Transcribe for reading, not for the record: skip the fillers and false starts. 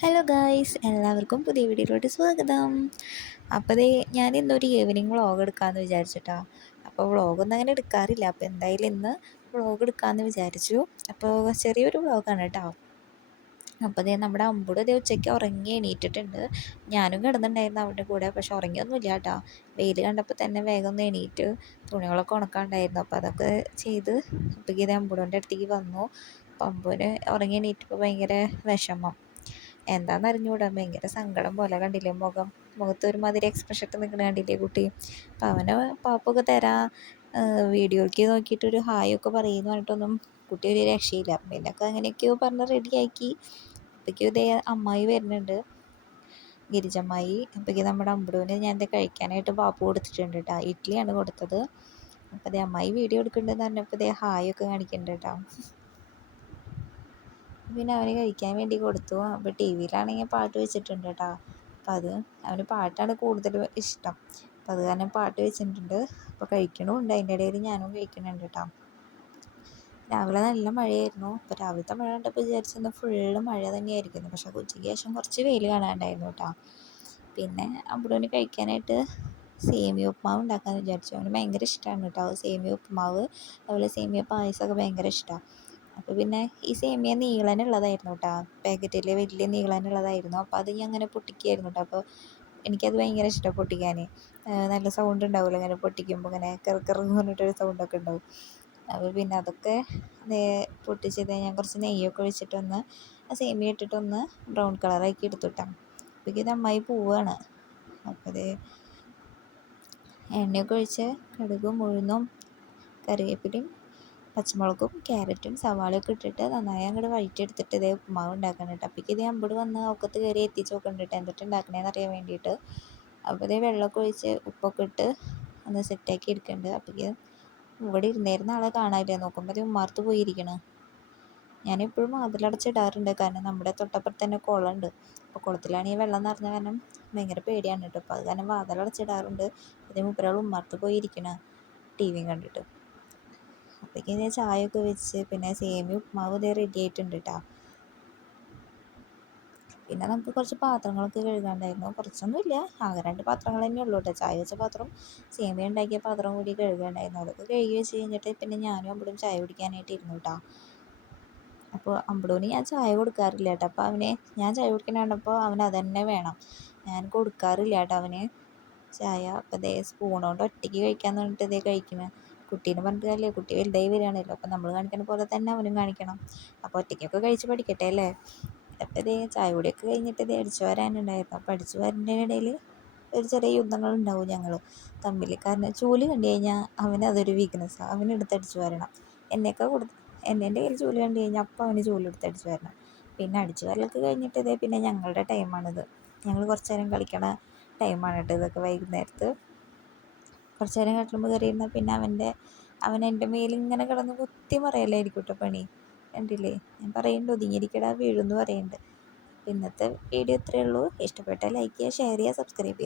Hello guys, എല്ലാവർക്കും പുതിയ വീഡിയോയിലോട്ട് സ്വാഗതം. അപ്പോൾ ഞാൻ ഇന്നൊരു ഈവനിങ് വ്ളോഗ് എടുക്കാമെന്ന് വിചാരിച്ചിട്ടാ. അപ്പോൾ വ്ളോഗൊന്നും അങ്ങനെ എടുക്കാറില്ല. അപ്പോൾ എന്തായാലും ഇന്ന് വ്ളോഗ് എടുക്കാമെന്ന് വിചാരിച്ചു. അപ്പോൾ ചെറിയൊരു വ്ളോഗാണ് കേട്ടോ. അപ്പോൾ നമ്മുടെ അമ്പൂടെ ഉച്ചയ്ക്ക് ഉറങ്ങി എണീറ്റിട്ടുണ്ട്. ഞാനും കിടന്നിട്ടുണ്ടായിരുന്നു അവരുടെ കൂടെ, പക്ഷെ ഉറങ്ങിയൊന്നുമില്ല കേട്ടോ. വെയിൽ കണ്ടപ്പോൾ തന്നെ വേഗം ഒന്ന് എണീറ്റ് തുണികളൊക്കെ ഉണക്കാണ്ടായിരുന്നു. അപ്പോൾ അതൊക്കെ ചെയ്ത് അപ്പോഴേക്കും അമ്പൂടൻ്റെ അടുത്തേക്ക് വന്നു. അപ്പോൾ അമ്പൂന് ഉറങ്ങി എണീറ്റപ്പോൾ ഭയങ്കര വിഷമം. എന്താണെന്ന് അറിഞ്ഞുകൂടാ, ഭയങ്കര സങ്കടം പോലെ. കണ്ടില്ലേ മുഖത്ത് ഒരുമാതിരി എക്സ്പ്രഷൻ ഇട്ട് നിൽക്കണ കണ്ടില്ലേ കുട്ടി. അപ്പം അവന് പാപ്പൊക്കെ തരാം വീഡിയോയ്ക്ക് നോക്കിയിട്ടൊരു ഹായൊക്കെ പറയുന്നു പറഞ്ഞിട്ടൊന്നും കുട്ടി ഒരു രക്ഷയില്ല. പിന്നൊക്കെ അങ്ങനെയൊക്കെയോ പറഞ്ഞ് റെഡിയാക്കി. അപ്പോഴേക്കും ഇതേ അമ്മായി വരുന്നുണ്ട്, ഗിരിജമ്മായി. അപ്പോഴേക്കും നമ്മുടെ അമ്പുടുവിന് ഞാൻ എന്താ കഴിക്കാനായിട്ട് പാപ്പ് കൊടുത്തിട്ടുണ്ട് കേട്ടോ. ഇഡ്ഡലിയാണ് കൊടുത്തത്. അപ്പോൾ അതേ അമ്മായി വീഡിയോ എടുക്കുന്നുണ്ടെന്ന് പറഞ്ഞപ്പോൾ ഇതേ ഹായൊക്കെ കാണിക്കുന്നുണ്ട് കേട്ടോ. പിന്നെ അവന് കഴിക്കാൻ വേണ്ടി കൊടുത്തു. അപ്പോൾ ടി വിയിലാണെങ്കിൽ പാട്ട് വെച്ചിട്ടുണ്ട് കേട്ടോ. അപ്പം അവന് പാട്ടാണ് കൂടുതലും ഇഷ്ടം. അപ്പം അത് കാരണം പാട്ട് വെച്ചിട്ടുണ്ട്. അപ്പോൾ കഴിക്കണമുണ്ട്, അതിൻ്റെ ഇടയിൽ ഞാനും കഴിക്കുന്നുണ്ട് കേട്ടോ. രാവിലെ നല്ല മഴയായിരുന്നു. അപ്പോൾ രാവിലത്തെ മഴ കണ്ടപ്പോൾ വിചാരിച്ചെന്ന് ഫുള്ള് മഴ തന്നെയായിരിക്കുന്നു. പക്ഷേ ഉച്ചയ്ക്ക് ശേഷം കുറച്ച് വെയിൽ കാണാണ്ടായിരുന്നു കേട്ടോ. പിന്നെ അമ്പുടന് കഴിക്കാനായിട്ട് സേമിയ ഉപ്പുമാവ് ഉണ്ടാക്കാമെന്ന് വിചാരിച്ചു. അവന് ഭയങ്കര ഇഷ്ടമാണ് കേട്ടോ സേമിയ ഉപ്പുമാവ്. അതുപോലെ സേമിയ പായസമൊക്കെ ഭയങ്കര ഇഷ്ടമാണ്. അപ്പോൾ പിന്നെ ഈ സേമിയ നീളനുള്ളതായിരുന്നു കേട്ടോ. പാക്കറ്റിൽ വലിയ നീളനുള്ളതായിരുന്നു. അപ്പോൾ അത് ഞാൻ അങ്ങനെ പൊട്ടിക്കുകയായിരുന്നു കേട്ടോ. അപ്പോൾ എനിക്കത് ഭയങ്കര ഇഷ്ടമാണ് പൊട്ടിക്കാൻ. നല്ല സൗണ്ട് ഉണ്ടാവുമല്ലോ ഇങ്ങനെ പൊട്ടിക്കുമ്പോൾ, ഇങ്ങനെ കെറുകെറെന്ന് പറഞ്ഞിട്ടൊരു സൗണ്ടൊക്കെ ഉണ്ടാവും. അപ്പോൾ പിന്നെ അതൊക്കെ പൊട്ടിച്ചത് ഞാൻ കുറച്ച് നെയ്യൊക്കെ ഒഴിച്ചിട്ടൊന്ന് ആ സേമിയ ഇട്ടിട്ടൊന്ന് ബ്രൗൺ കളറാക്കി എടുത്തുട്ടാം. അപ്പോൾ ഇത് അമ്മായി പോവുകയാണ്. അപ്പോൾ അത് എണ്ണയൊക്കെ ഒഴിച്ച് കടുകും ഉഴുന്നും കറിവേപ്പിലയും പച്ചമുളകും ക്യാരറ്റും സവാളയൊക്കെ ഇട്ടിട്ട് നന്നായി അങ്ങോട്ട് വഴറ്റിയെടുത്തിട്ട് ഇതേ ഉപ്പുമാവ് ഉണ്ടാക്കണം കേട്ടോ. അപ്പോഴേക്ക് ഇതേ അമ്പട് വന്ന് ഒക്കത്ത് കയറി എത്തിച്ച് നോക്കുന്നുണ്ട് എന്തിട്ട് ഉണ്ടാക്കണേന്ന് അറിയാൻ വേണ്ടിയിട്ട്. അപ്പോൾ ഇതേ വെള്ളമൊക്കെ ഒഴിച്ച് ഉപ്പൊക്കെ ഇട്ട് ഒന്ന് സെറ്റാക്കി എടുക്കുന്നുണ്ട്. അപ്പോഴേക്ക് ഇവിടെ ഇരുന്നിരുന്ന ആളെ കാണാനില്ല. നോക്കുമ്പോൾ അത് ഉമ്മാർത്ത് പോയിരിക്കണം. ഞാനെപ്പോഴും വാതിലടച്ചിടാറുണ്ട്, കാരണം നമ്മുടെ തൊട്ടപ്പുറത്ത് തന്നെ കുളമുണ്ട്. അപ്പോൾ കുളത്തിലാണെങ്കിൽ വെള്ളം നിറഞ്ഞ കാരണം ഭയങ്കര പേടിയാണ് കേട്ടോ. അപ്പോൾ അത് കാരണം വാതിലടച്ചിടാറുണ്ട്. അതേ മുപ്പരാൾ ഉമ്മാർത്ത് പോയിരിക്കണം ടി വിയും കണ്ടിട്ട്. അപ്പോഴേക്കും ഞാൻ ചായയൊക്കെ വെച്ച് പിന്നെ സേമിയ ഉപ്പുമാവ് ഇതേ റെഡി ആയിട്ടുണ്ട് കേട്ടോ. പിന്നെ നമുക്ക് കുറച്ച് പാത്രങ്ങളൊക്കെ കഴുകാണ്ടായിരുന്നു. കുറച്ചൊന്നുമില്ല, ആകെ 2 പാത്രങ്ങൾ തന്നെ ഉള്ളൂ കേട്ടോ. ചായ വെച്ച പാത്രം സേമിയ ഉണ്ടാക്കിയ പാത്രം കൂടി കഴുകാണ്ടായിരുന്നു. അതൊക്കെ കഴുകി വെച്ച് കഴിഞ്ഞിട്ട് പിന്നെ ഞാനും അമ്പടും ചായ കുടിക്കാനായിട്ട് ഇരുന്നു കേട്ടോ. അപ്പോൾ അമ്പടൂന് ഞാൻ ചായ കൊടുക്കാറില്ല കേട്ടോ. അപ്പോൾ ഞാൻ ചായ കുടിക്കുന്ന കണ്ടപ്പോൾ അവന് അതന്നെ വേണം. ഞാൻ കൊടുക്കാറില്ല കേട്ടോ അവന് ചായ. അപ്പോൾ ഇതേ സ്പൂൺ കൊണ്ട് ഒറ്റയ്ക്ക് കഴിക്കാമെന്ന് പറഞ്ഞിട്ട് ഇതേ കഴിക്കുന്നത്. കുട്ടീനെ പറഞ്ഞിട്ട് കാര്യമില്ല, കുട്ടി വലുതായി വരികയാണല്ലോ. അപ്പോൾ നമ്മൾ കാണിക്കുന്ന പോലെ തന്നെ അവനും കാണിക്കണം. അപ്പോൾ ഒറ്റയ്ക്കൊക്കെ കഴിച്ച് പഠിക്കട്ടെ അല്ലേ. അപ്പോൾ ഇതേ ചായ കുടിയൊക്കെ കഴിഞ്ഞിട്ട് ഇതേ അടിച്ചു വരാനുണ്ടായിരുന്നു. അപ്പോൾ അടിച്ചു വരേൻ്റെ ഇടയിൽ ഒരു ചെറിയ യുദ്ധങ്ങളുണ്ടാവും ഞങ്ങൾ തമ്മിൽ. കാരണം ചൂല് കണ്ടു കഴിഞ്ഞാൽ അവനതൊരു വീക്ക്നെസ്സാണ്. അവനെടുത്ത് അടിച്ചു വരണം. എൻ്റെ കയ്യിൽ ചൂല് കണ്ടു കഴിഞ്ഞാൽ അപ്പോൾ അവന് ചൂലെടുത്ത് അടിച്ചു വരണം. പിന്നെ അടിച്ചു വരലൊക്കെ കഴിഞ്ഞിട്ട് ഇതേ പിന്നെ ഞങ്ങളുടെ ടൈമാണിത്. ഞങ്ങൾ കുറച്ച് നേരം കളിക്കണ ടൈമാണ് കേട്ടോ ഇതൊക്കെ. വൈകുന്നേരത്ത് കുറച്ച് നേരം കട്ടിലുമ്പോൾ കയറിയിരുന്നാൽ പിന്നെ അവൻ എൻ്റെ മേലിങ്ങനെ കിടന്ന് കുത്തി മറയലായിരിക്കും കേട്ടോ പണി. കണ്ടില്ലേ, ഞാൻ പറയുന്നുണ്ട് ഒതുങ്ങിയിരിക്കടാ വീഴുമെന്ന് പറയുന്നുണ്ട്. ഇന്നത്തെ വീഡിയോ ഇത്രയേ ഉള്ളൂ. ഇഷ്ടപ്പെട്ടാൽ ലൈക്ക് ചെയ്യുക, ഷെയർ ചെയ്യുക, സബ്സ്ക്രൈബ് ചെയ്യുക.